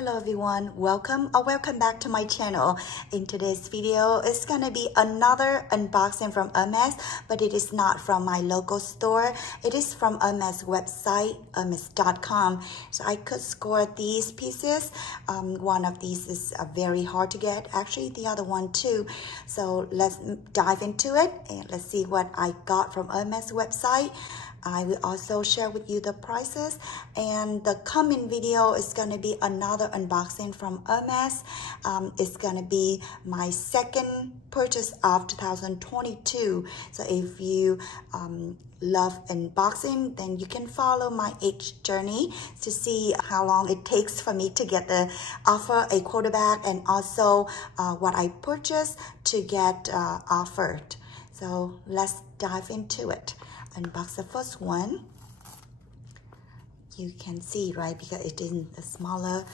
Hello everyone, welcome back to my channel. In today's video, it's gonna be another unboxing from Hermes, but it is not from my local store. It is from Hermes website, Hermes.com. So I could score these pieces. One of these is very hard to get, actually the other one too. So let's dive into it and let's see what I got from Hermes website. I will also share with you the prices, and the coming video is going to be another unboxing from Hermes. It's going to be my second purchase of 2022. So if you love unboxing, then you can follow my age journey to see how long it takes for me to get the offer, a quarterback, and also what I purchased to get offered. So let's dive into it. Unbox the first one. You can see, right, because it is in a smaller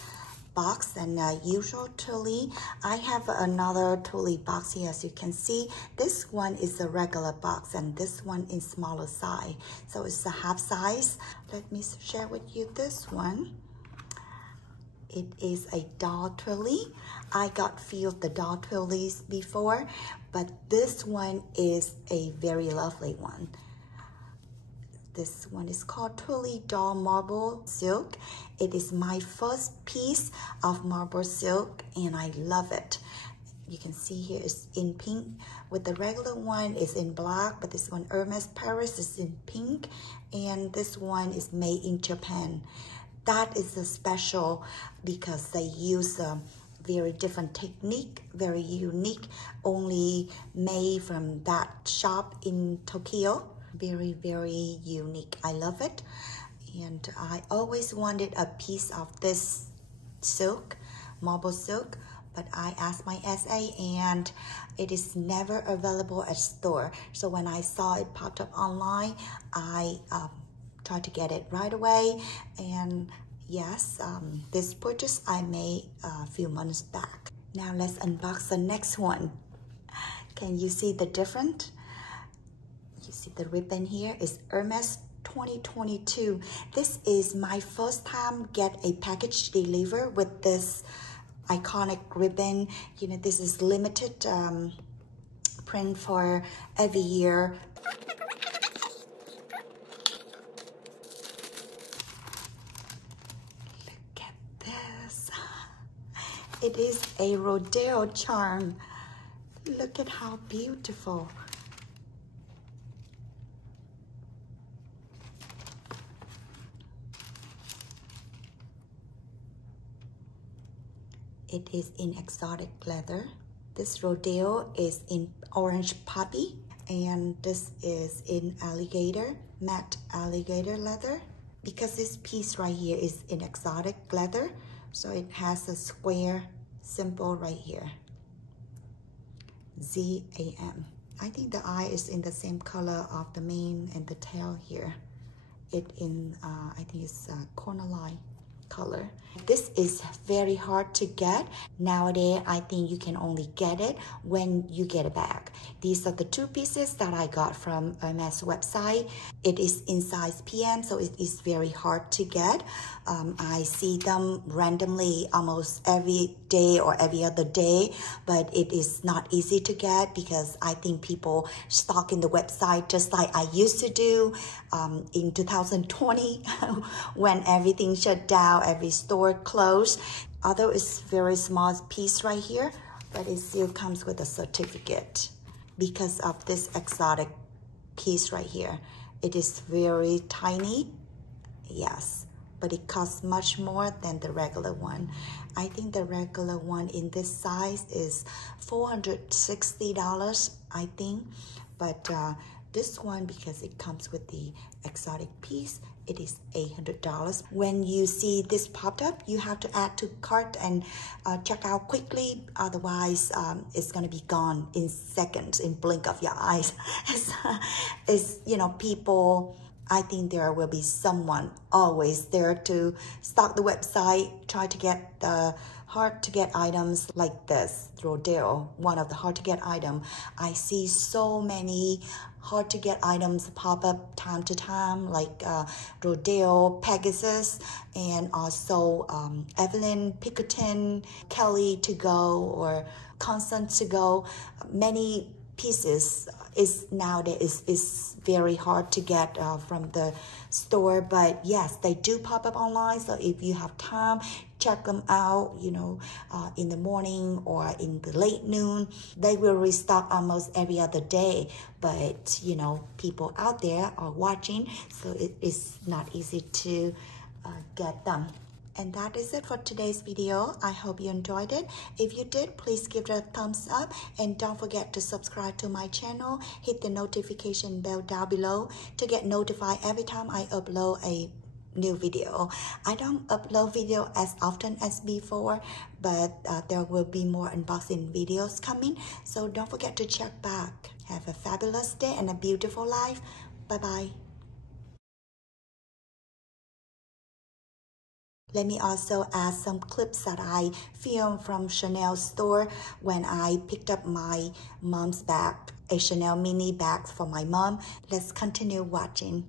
box than usual Tully. I have another Tully box here. As you can see, this one is a regular box and this one is smaller size, so it's a half size. Let me share with you this one. It is a doll Tully. I got few of the doll Tullys before, but this one is a very lovely one. This one is called Tully Doll Marble Silk. It is my first piece of marble silk and I love it. You can see here it's in pink. With the regular one is in black, but this one Hermes Paris is in pink, and this one is made in Japan. That is a special because they use a very different technique, very unique, only made from that shop in Tokyo. Very, very unique. I love it. And I always wanted a piece of this silk, marble silk, but I asked my SA and it is never available at store. So when I saw it popped up online, I tried to get it right away. And yes, this purchase I made a few months back. Now let's unbox the next one. Can you see the difference? You see the ribbon here is Hermes 2022. This is my first time get a package delivered with this iconic ribbon. You know, this is limited print for every year. Look at this. It is a rodeo charm. Look at how beautiful. It is in exotic leather. This rodeo is in orange poppy, and this is in alligator, matte alligator leather. Because this piece right here is in exotic leather, so it has a square symbol right here. ZAM. I think the eye is in the same color of the mane and the tail here. It in, I think it's corner line color. This is very hard to get. Nowadays, I think you can only get it when you get it back. These are the two pieces that I got from Hermes website. It is in size PM, so it is very hard to get. I see them randomly almost every day or every other day, but it is not easy to get because I think people stock in the website just like I used to do in 2020 when everything shut down, every store closed. Although it's very small piece right here, but it still comes with a certificate because of this exotic piece right here. It is very tiny, yes, but it costs much more than the regular one. I think the regular one in this size is $460, I think, but this one, because it comes with the exotic piece, it is $800. When you see this popped up, you have to add to cart and check out quickly. Otherwise, it's gonna be gone in seconds, in blink of your eyes. It's you know, people I think there will be someone always there to stock the website, try to get the hard to get items like this. Rodeo, one of the hard to get item. I see so many hard to get items pop up time to time, like Rodeo, Pegasus, and also Evelyn, Pinkerton, Kelly to go, or Constant to go. Many pieces is nowadays is very hard to get from the store, but yes, they do pop up online. So if you have time, check them out, you know, in the morning or in the late noon. They will restock almost every other day, but you know, people out there are watching, so it is not easy to get them. And that is it for today's video. I hope you enjoyed it. If you did, please give it a thumbs up. And don't forget to subscribe to my channel. Hit the notification bell down below to get notified every time I upload a new video. I don't upload video as often as before, but there will be more unboxing videos coming. So don't forget to check back. Have a fabulous day and a beautiful life. Bye-bye. Let me also add some clips that I filmed from Chanel store when I picked up my mom's bag, a Chanel mini bag for my mom. Let's continue watching.